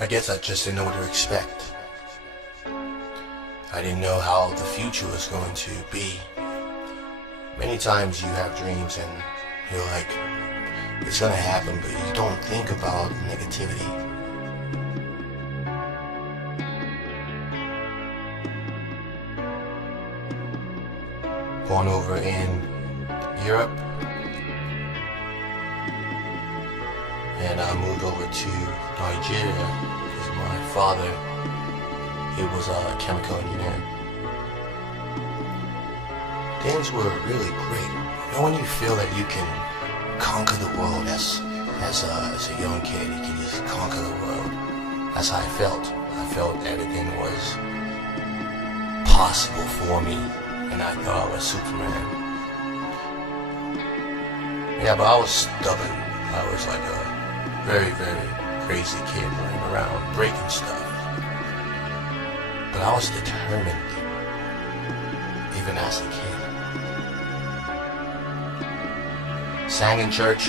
I guess I just didn't know what to expect. I didn't know how the future was going to be. Many times you have dreams and you're like, it's gonna happen, but you don't think about negativity. Born over in Europe, and I moved over to Nigeria because my father, he was a chemical engineer. Things were really great. You know when you feel that you can conquer the world as a young kid, you can just conquer the world. That's how I felt. I felt everything was possible for me, and I thought I was Superman. Yeah, but I was stubborn. I was like a very, very crazy kid running around breaking stuff. But I was determined, even as a kid. Sang in church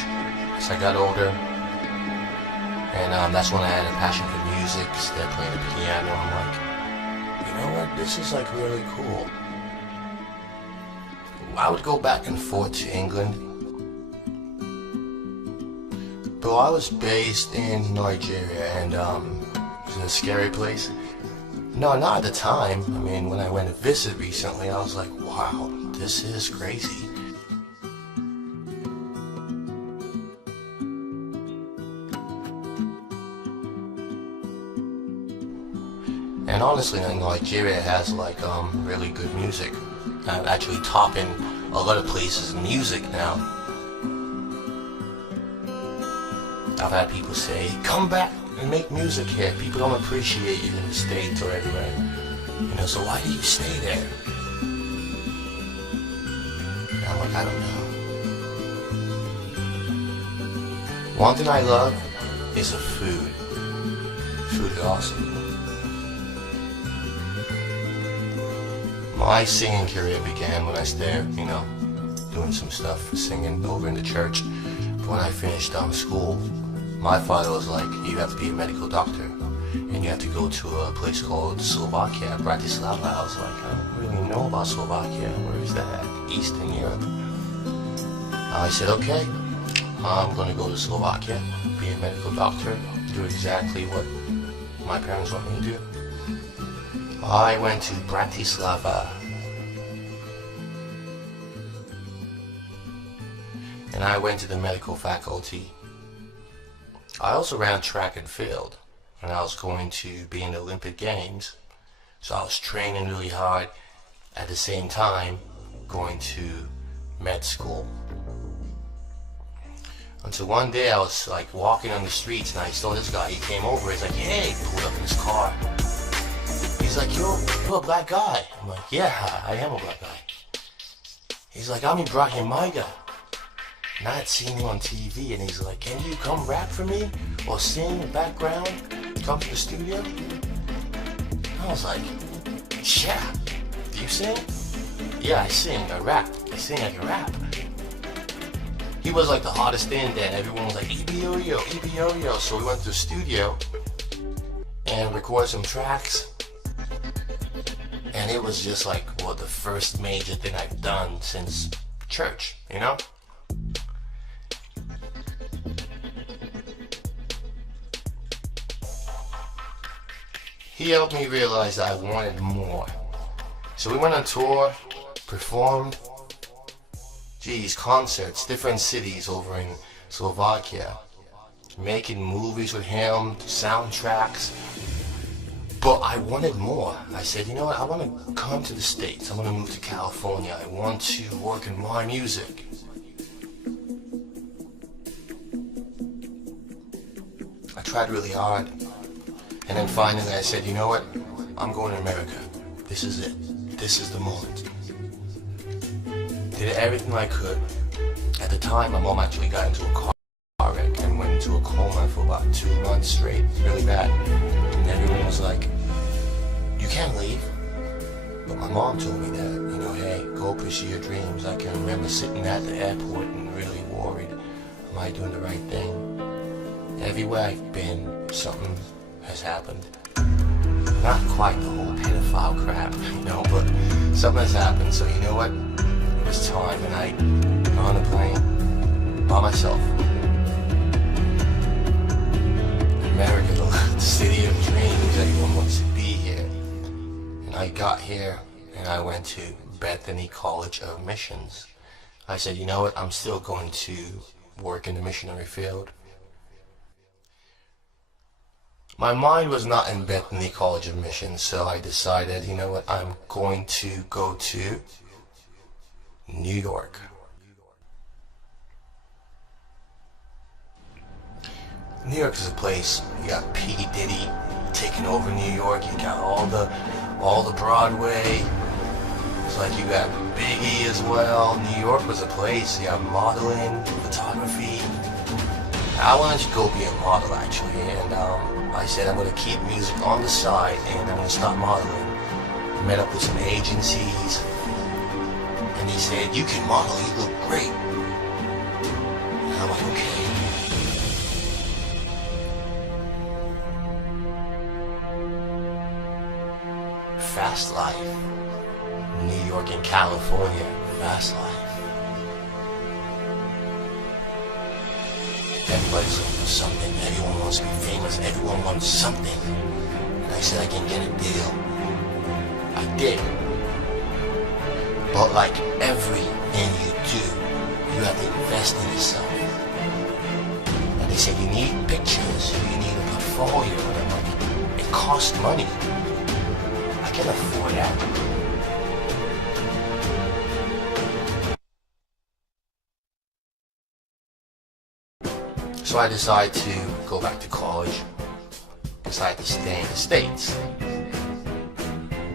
as I got older, and that's when I had a passion for music. Started playing the piano. I'm like, you know what? This is like really cool. I would go back and forth to England. But I was based in Nigeria, and it was a scary place. No, not at the time. I mean, when I went to visit recently, I was like, wow, this is crazy. And honestly, Nigeria has like really good music. I'm actually topping a lot of places in music now. I've had people say, come back and make music here. People don't appreciate you in the States or everywhere. You know, so why do you stay there? And I'm like, I don't know. One thing I love is the food. Food is awesome. My singing career began when I started, doing some stuff, singing over in the church. But when I finished school, my father was like, you have to be a medical doctor, and you have to go to a place called Slovakia, Bratislava. I was like, I don't really know about Slovakia. Where is that? Eastern Europe. I said, okay, I'm going to go to Slovakia, be a medical doctor, do exactly what my parents want me to do. I went to Bratislava, and I went to the medical faculty. I also ran track and field, and I was going to be in the Olympic Games, so I was training really hard, at the same time going to med school. Until one day I was like walking on the streets, and I saw this guy. He came over, he's like, hey, pulled up in his car. He's like, you're a black guy. I'm like, yeah, I am a black guy. He's like, I'm Ibrahim Maiga. And I had seen him on TV, and he's like, can you come rap for me? Or sing in the background? Come to the studio? I was like, yeah. Do you sing? Yeah, I sing. I rap. I sing, I can rap. He was like the hottest thing then. Everyone was like, EBO-yo, EBO-yo. So we went to the studio and recorded some tracks. And it was just like, well, the first major thing I've done since church, you know? He helped me realize that I wanted more. So we went on tour, performed, concerts, different cities over in Slovakia, making movies with him, soundtracks. But I wanted more. I said, you know what, I want to come to the States. I want to move to California. I want to work in my music. I tried really hard. And then finally I said, you know what, I'm going to America. This is it. This is the moment. Did everything I could. At the time, my mom actually got into a car wreck and went into a coma for about 2 months straight. Really bad. And everyone was like, you can't leave. But my mom told me that, hey, go pursue your dreams. I can remember sitting at the airport and really worried, am I doing the right thing? Everywhere I've been, something has happened. Not quite the whole pedophile crap, but something has happened. So you know what? It was time, and I got on a plane by myself. America, the city of dreams. Everyone wants to be here. And I got here, and I went to Bethany College of Missions. I said, you know what? I'm still going to work in the missionary field. My mind was not in Bethany College of Missions, so I decided, you know what? I'm going to go to New York. New York is a place. You got P. Diddy taking over New York. You got all the Broadway. It's like you got Biggie as well. New York was a place. You have modeling, photography. I wanted to go be a model actually, and I said I'm going to keep music on the side and I'm going to start modeling. I met up with some agencies, and they said, you can model, you look great. And I'm like, okay. Fast life. New York and California, fast life. Everybody's looking for something. Everyone wants to be famous. Everyone wants something. And I said I can get a deal. I did. But like everything you do, you have to invest in yourself. And they said you need pictures, you need a portfolio. And I'm like, it costs money. I can afford that. So I decided to go back to college, decided to stay in the States.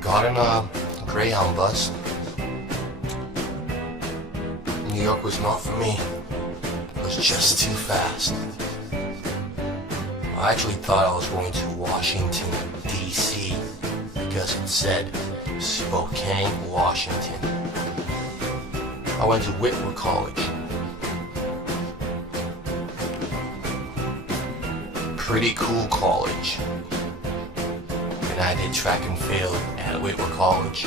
Got in a Greyhound bus. New York was not for me. It was just too fast. I actually thought I was going to Washington, D.C. because it said Spokane, Washington. I went to Whitworth College. Pretty cool college. And I did track and field at Whitworth College.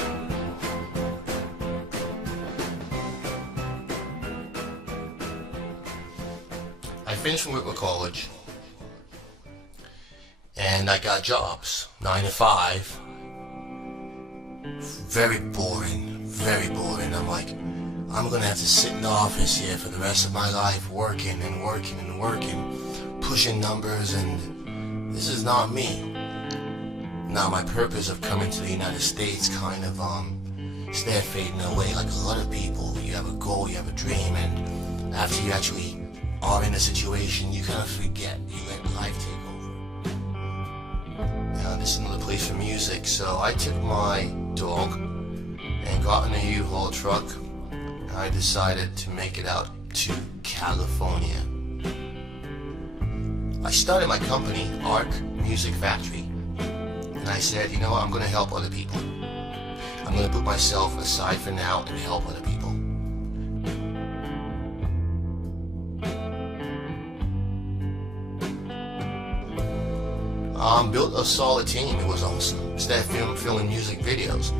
I finished from Whitworth College and I got jobs, 9 to 5. Very boring, very boring. I'm like, I'm gonna have to sit in the office here for the rest of my life, working and working and working, pushing numbers, and this is not me. Now my purpose of coming to the United States kind of started fading away. Like a lot of people, you have a goal, you have a dream, and after you actually are in a situation, you kind of forget, you let life take over. Now this is another place for music, so I took my dog and got in a U-Haul truck. I decided to make it out to California. I started my company, Arc Music Factory, and I said, you know what, I'm going to help other people. I'm going to put myself aside for now and help other people. Built a solid team. It was awesome. Started filming music videos.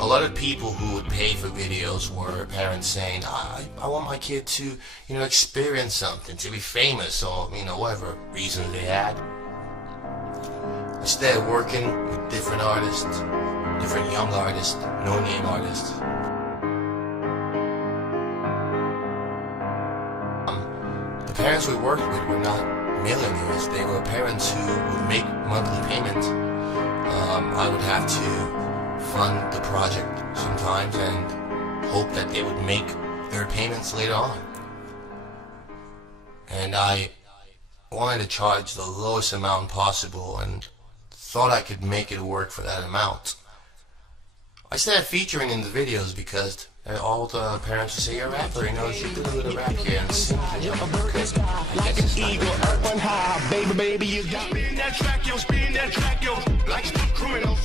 A lot of people who would pay for videos were parents saying, I want my kid to, experience something, to be famous, or, whatever reasons they had. I started working with different artists, different young artists, no-name artists. The parents we worked with were not millionaires. They were parents who would make monthly payments. I would have to fund the project sometimes and hope that they would make their payments later on. And I wanted to charge the lowest amount possible and thought I could make it work for that amount. I started featuring in the videos because all the parents would say, you're a rapper, you do a little rap here and sing. Okay, I guess it's not really. Baby, you got me in that track, yo, like some criminals.